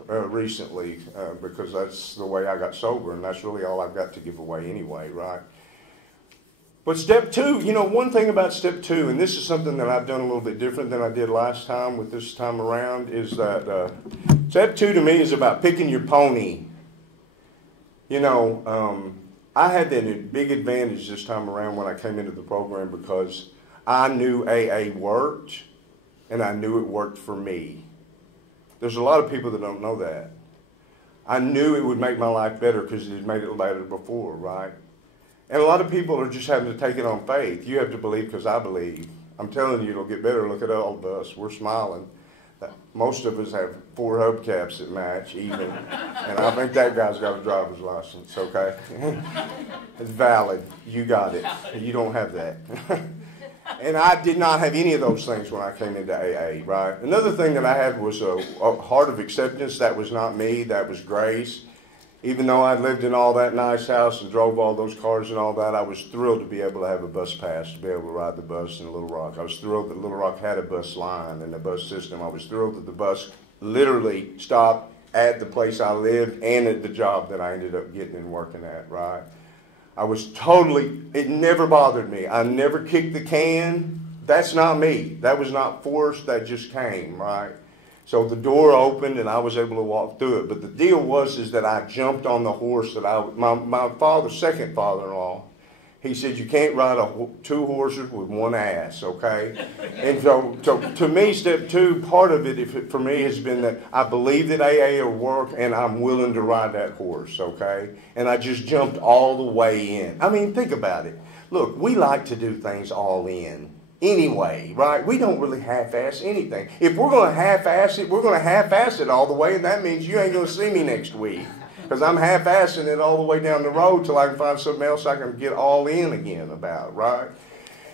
recently because that's the way I got sober, and that's really all I've got to give away anyway, right? But step 2, one thing about step 2, and this is something that I've done a little bit different than I did last time with this time around, is that step 2 to me is about picking your pony. I had that big advantage this time around when I came into the program because I knew AA worked, and I knew it worked for me. There's a lot of people that don't know that. I knew it would make my life better because it had made it better before, right? And a lot of people are just having to take it on faith. You have to believe because I believe. I'm telling you, it'll get better. Look at all of us. We're smiling. Most of us have 4 hubcaps that match even. And I think that guy's got a driver's license, okay? It's valid. You got it. You don't have that. And I did not have any of those things when I came into AA, right? Another thing that I had was a heart of acceptance. That was not me. That was grace. Even though I lived in all that nice house and drove all those cars and all that, I was thrilled to be able to have a bus pass, to be able to ride the bus in Little Rock. I was thrilled that Little Rock had a bus line and a bus system. I was thrilled that the bus literally stopped at the place I lived and at the job that I ended up getting and working at, right? I was it never bothered me. I never kicked the can. That's not me. That was not forced. That just came, right? So the door opened and I was able to walk through it. But the deal is that I jumped on the horse that my father's second father-in-law, he said, you can't ride 2 horses with one ass, okay? And so to me, step 2, part of it for me has been that I believe that AA will work and I'm willing to ride that horse, okay? And I just jumped all the way in. I mean, think about it. Look, we like to do things all in. Anyway, right? We don't really half-ass anything. If we're going to half-ass it, we're going to half-ass it all the way, and that means you ain't going to see me next week because I'm half-assing it all the way down the road till I can find something else I can get all in again about, right?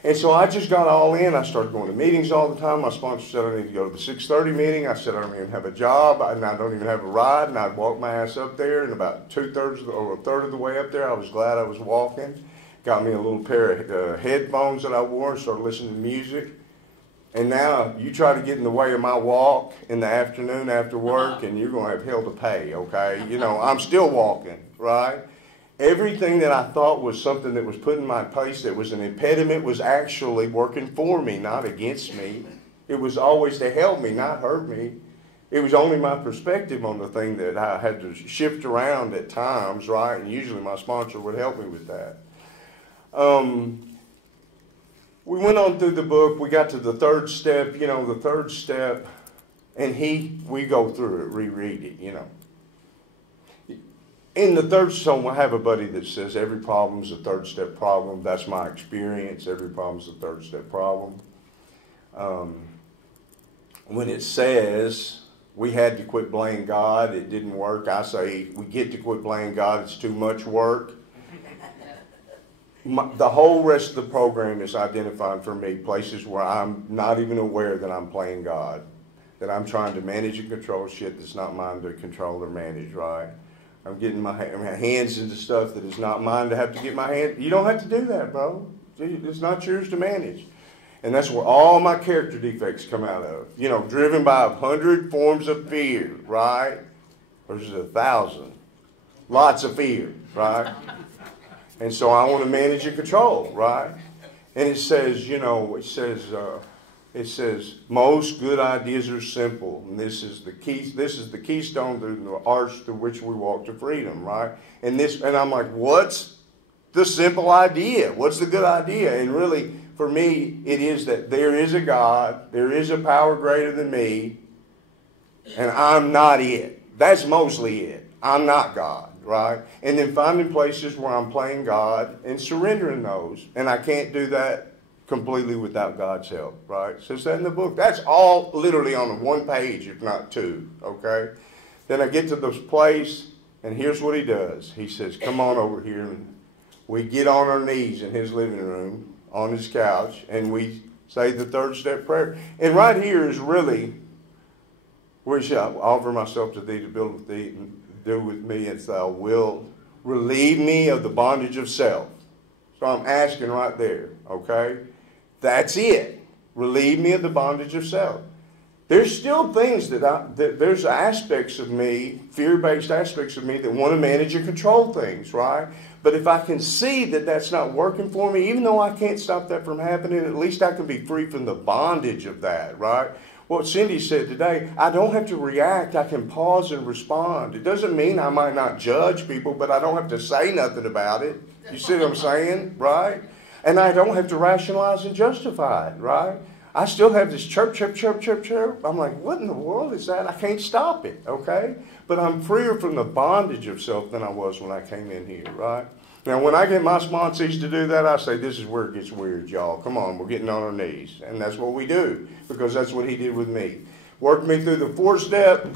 And so I just got all in. I started going to meetings all the time. My sponsor said I need to go to the 6:30 meeting. I said I don't even have a job, and I don't even have a ride, and I'd walk my ass up there, and about 2/3 or a third of the way up there, I was glad I was walking. Got me a little pair of headphones that I wore and started listening to music. And now you try to get in the way of my walk in the afternoon after work and you're going to have hell to pay, okay? I'm still walking, right? Everything that I thought was something that was put in my place that was an impediment was actually working for me, not against me. It was always to help me, not hurt me. It was only my perspective on the thing that I had to shift around at times, right? And usually my sponsor would help me with that. We went on through the book. We got to the 3rd step, the 3rd step, and we go through it, reread it, in the third, so I have a buddy that says every problem is a third step problem. That's my experience. Every problem is a third step problem. When it says we had to quit blaming God, it didn't work, I say we get to quit blaming God, it's too much work. The whole rest of the program is identifying for me places where I'm not even aware that I'm playing God, that I'm trying to manage and control shit that's not mine to control or manage, right? I'm getting my hands into stuff that is not mine to have to get my hand. You don't have to do that, bro. It's not yours to manage. And that's where all my character defects come out of. You know, driven by 100 forms of fear, right? There's 1,000. Lots of fear, right? And so I want to manage and control, right? And it says, you know, it says most good ideas are simple. And this is the keystone through the arch through which we walk to freedom, right? And I'm like, what's the simple idea? What's the good idea? And really, for me, it is that there is a God, there is a power greater than me, and I'm not it. That's mostly it. I'm not God, right? And then finding places where I'm playing God and surrendering those. And I can't do that completely without God's help, right? It says that in the book. That's all literally on one page, if not two, okay? Then I get to this place, and here's what he does. He says, come on over here. And we get on our knees in his living room, on his couch, and we say the third step prayer. And right here is really where he shall offer myself to thee to build with thee and do with me as thou wilt. Relieve me of the bondage of self. So I'm asking right there, okay? That's it. Relieve me of the bondage of self. There's still things there's aspects of me, fear-based aspects of me that want to manage and control things, right? But if I can see that that's not working for me, even though I can't stop that from happening, at least I can be free from the bondage of that, right? What Cindy said today, I don't have to react. I can pause and respond. It doesn't mean I might not judge people, but I don't have to say nothing about it. You see what I'm saying, right? And I don't have to rationalize and justify it, right? I still have this chirp, chirp, chirp, chirp, chirp. I'm like, what in the world is that? I can't stop it, okay? But I'm freer from the bondage of self than I was when I came in here, right? Now, when I get my sponsees to do that, I say, this is where it gets weird, y'all. Come on, we're getting on our knees. And that's what we do, because that's what he did with me. Worked me through the 4-step.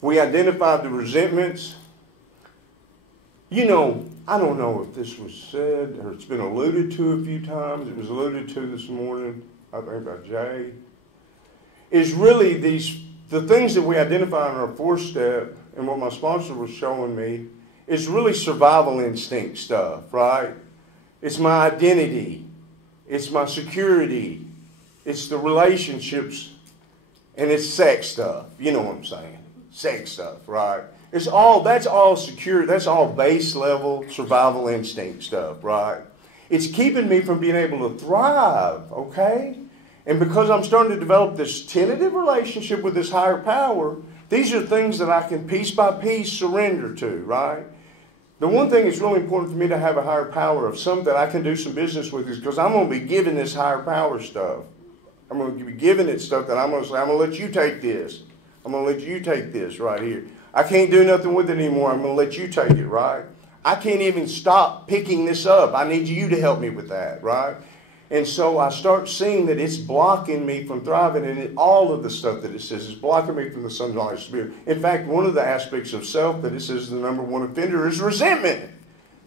We identified the resentments. You know, I don't know if this was said or it's been alluded to a few times. It was alluded to this morning, I think by Jay. Is really the things that we identify in our 4-step and what my sponsor was showing me is really survival instinct stuff, right? It's my identity. It's my security. It's the relationships. And it's sex stuff. You know what I'm saying? Sex stuff, right? That's all secure. That's all base level survival instinct stuff, right? It's keeping me from being able to thrive, okay? And because I'm starting to develop this tentative relationship with this higher power, these are things that I can piece by piece surrender to, right? The one thing that's really important for me to have a higher power of something that I can do some business with is because I'm going to be given this higher power stuff. I'm going to be given it stuff that I'm going to say, I'm going to let you take this. I'm going to let you take this right here. I can't do nothing with it anymore. I'm going to let you take it, right? I can't even stop picking this up. I need you to help me with that, right? And so I start seeing that it's blocking me from thriving, and all of the stuff that it says is blocking me from the Son's Holy Spirit. In fact, one of the aspects of self that it says the number one offender is resentment.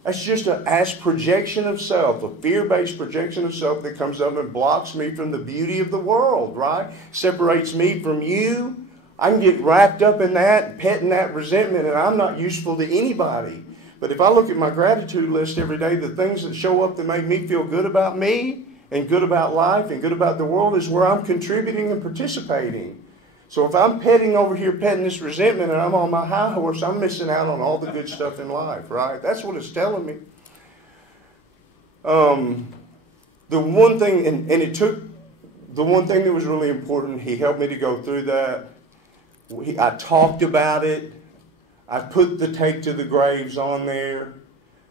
That's just an projection of self, a fear-based projection of self that comes up and blocks me from the beauty of the world, right? Separates me from you. I can get wrapped up in that, petting that resentment, and I'm not useful to anybody. But if I look at my gratitude list every day, the things that show up that make me feel good about me and good about life and good about the world is where I'm contributing and participating. So if I'm petting over here, petting this resentment, and I'm on my high horse, I'm missing out on all the good stuff in life, right? That's what it's telling me. The one thing, and it took, the one thing that was really important, he helped me to go through that. I talked about it. I put the take to the graves on there.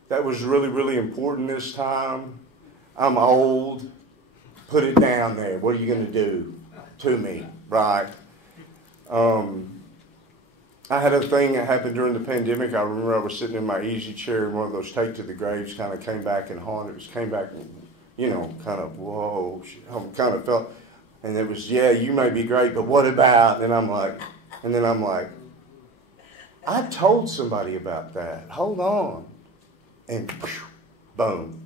That was really, really important this time. I'm old. Put it down there. What are you going to do to me, right? And I had a thing that happened during the pandemic. I remember I was sitting in my easy chair, and one of those take to the graves kind of came back and haunted. It came back, kind of, whoa, I kind of felt, and it was, yeah, you may be great, but what about? And I'm like, I told somebody about that. Hold on. And boom.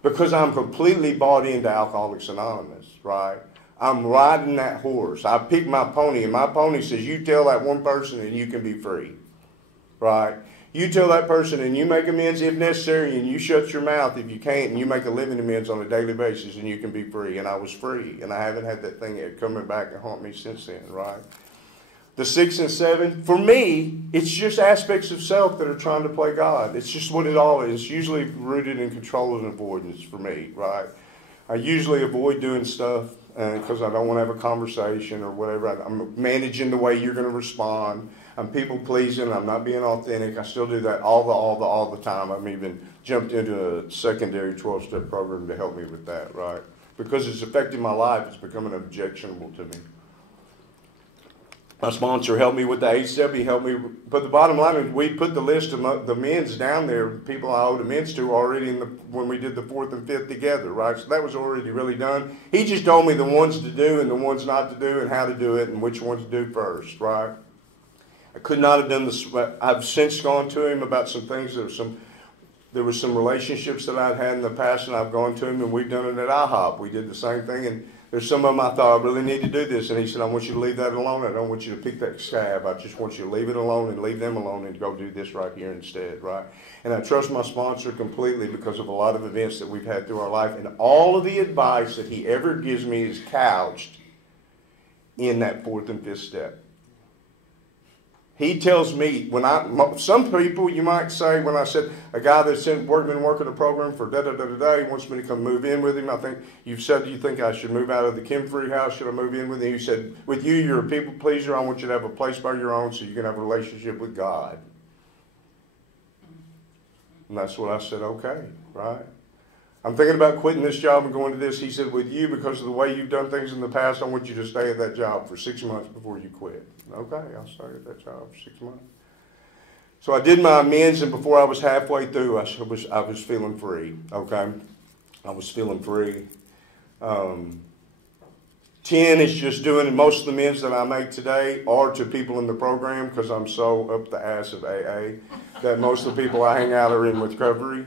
Because I'm completely bought into Alcoholics Anonymous, right? I'm riding that horse. I pick my pony, and my pony says, you tell that one person and you can be free, right? You tell that person and you make amends if necessary, and you shut your mouth if you can't, and you make a living amends on a daily basis, and you can be free. And I was free, and I haven't had that thing coming back and haunt me since then, right? The 6 and 7, for me, it's just aspects of self that are trying to play God. It's just what it all is. It's usually rooted in control and avoidance for me, right? I usually avoid doing stuff because I don't want to have a conversation or whatever. I'm managing the way you're going to respond. I'm people pleasing. I'm not being authentic. I still do that all the time. I've even jumped into a secondary 12-step program to help me with that, right? Because it's affecting my life. It's becoming objectionable to me. My sponsor helped me with the 8-step. He helped me. But the bottom line is we put the list of the men's down there, people I owed amends to already when we did the 4th and 5th together, right? So that was already really done. He just told me the ones to do and the ones not to do and how to do it and which ones to do first, right? I could not have done this. I've since gone to him about some things. There were some relationships that I'd had in the past, and I've gone to him, and we've done it at IHOP. We did the same thing, and there's some of them I thought I really need to do this, and he said, I want you to leave that alone. I don't want you to pick that scab. I just want you to leave it alone and leave them alone and go do this right here instead, right? And I trust my sponsor completely because of a lot of events that we've had through our life, and all of the advice that he ever gives me is couched in that 4th and 5th step. He tells me, some people, you might say, when I said, a guy that's been working a program for he wants me to come move in with him. I think you've said, do you think I should move out of the Kim-free house? Should I move in with him? You said, with you, you're a people pleaser. I want you to have a place by your own so you can have a relationship with God. And that's what I said, okay, right? I'm thinking about quitting this job and going to this. He said, with you, because of the way you've done things in the past, I want you to stay at that job for 6 months before you quit. Okay, I'll stay at that job for 6 months. So I did my amends, and before I was halfway through, I was feeling free, okay? I was feeling free. 10 is just doing, most of the amends that I make today are to people in the program because I'm so up the ass of AA that most of the people I hang out are in recovery.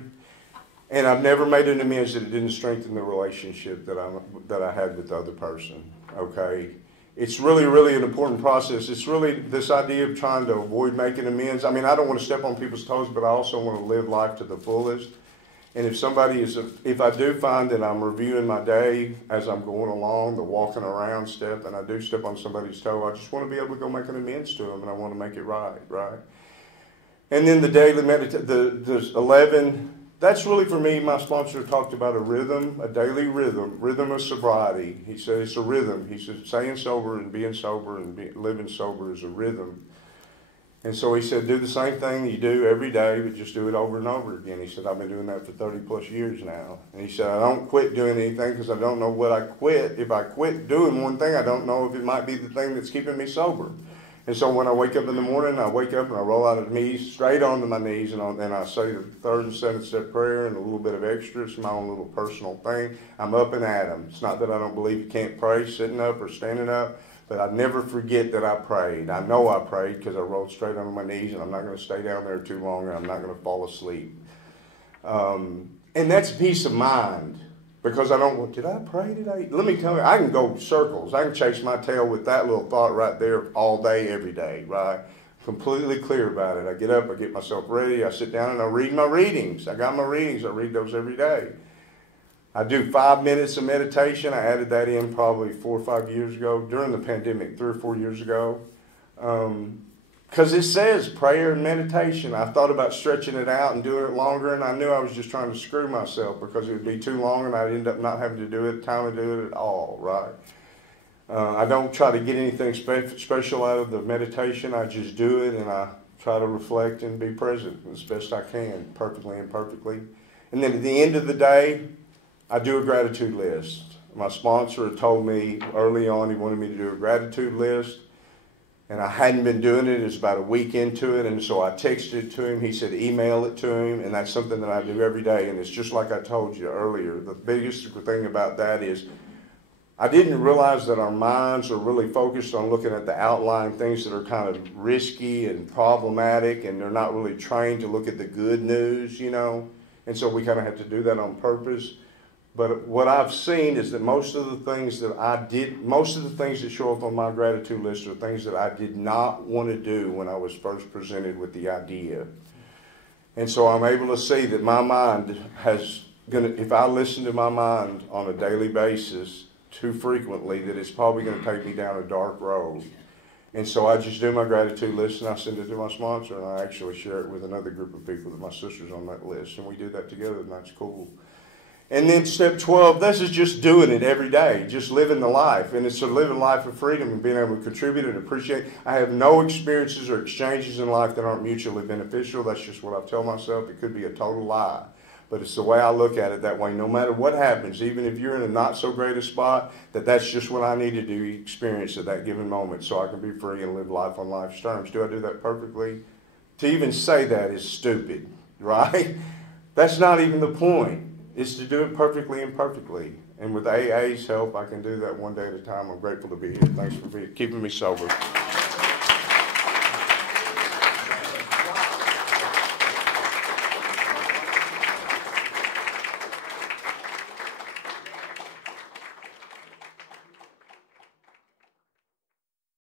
And I've never made an amends that it didn't strengthen the relationship that I had with the other person, okay? It's really, really an important process. It's really this idea of trying to avoid making amends. I mean, I don't want to step on people's toes, but I also want to live life to the fullest. And if I do find that I'm reviewing my day as I'm going along, the walking around step, and I do step on somebody's toe, I just want to be able to go make an amends to them, and I want to make it right? And then the daily the 11. That's really, for me, my sponsor talked about a rhythm, a daily rhythm of sobriety. He said it's a rhythm. He said staying sober and being sober and living sober is a rhythm. And so he said do the same thing you do every day, but just do it over and over again. He said I've been doing that for 30-plus years now. And he said I don't quit doing anything because I don't know what I quit. If I quit doing one thing, I don't know if it might be the thing that's keeping me sober. And so when I wake up in the morning, I wake up and I roll out of the knees, straight onto my knees, and then I say the 3rd and 7th step prayer and a little bit of extra. It's my own little personal thing. I'm up and at 'em. It's not that I don't believe you can't pray sitting up or standing up, but I never forget that I prayed. I know I prayed because I rolled straight onto my knees, and I'm not going to stay down there too long, and I'm not going to fall asleep. And that's peace of mind. Because I don't go, did I pray today? Let me tell you, I can go circles. I can chase my tail with that little thought right there all day, every day, right? Completely clear about it. I get up, I get myself ready, I sit down and I read my readings. I got my readings, I read those every day. I do 5 minutes of meditation. I added that in probably 4 or 5 years ago, during the pandemic, 3 or 4 years ago. Because it says prayer and meditation. I thought about stretching it out and doing it longer, and I knew I was just trying to screw myself because it would be too long and I'd end up not having to do it, time to do it at all, right? I don't try to get anything special out of the meditation. I just do it, and I try to reflect and be present as best I can, perfectly and imperfectly. And then at the end of the day, I do a gratitude list. My sponsor told me early on he wanted me to do a gratitude list. And I hadn't been doing it. It was about a week into it, and so I texted it to him. He said email it to him, and that's something that I do every day. And it's just like I told you earlier. The biggest thing about that is I didn't realize that our minds are really focused on looking at the outlying things that are kind of risky and problematic, and they're not really trained to look at the good news, you know. And so we kind of have to do that on purpose. But what I've seen is that most of the things that show up on my gratitude list are things that I did not want to do when I was first presented with the idea. And so I'm able to see that my mind if I listen to my mind on a daily basis too frequently, that it's probably going to take me down a dark road. And so I just do my gratitude list, and I send it to my sponsor, and I actually share it with another group of people that my sister's on that list, and we do that together, and that's cool. And then step 12, this is just doing it every day, just living the life. And it's a living life of freedom and being able to contribute and appreciate. I have no experiences or exchanges in life that aren't mutually beneficial. That's just what I tell myself. It could be a total lie. But it's the way I look at it that way. No matter what happens, even if you're in a not so great a spot, that's just what I need to do, experience at that given moment so I can be free and live life on life's terms. Do I do that perfectly? To even say that is stupid, right? That's not even the point. It's to do it perfectly and perfectly. And with AA's help, I can do that one day at a time. I'm grateful to be here. Thanks for keeping me sober.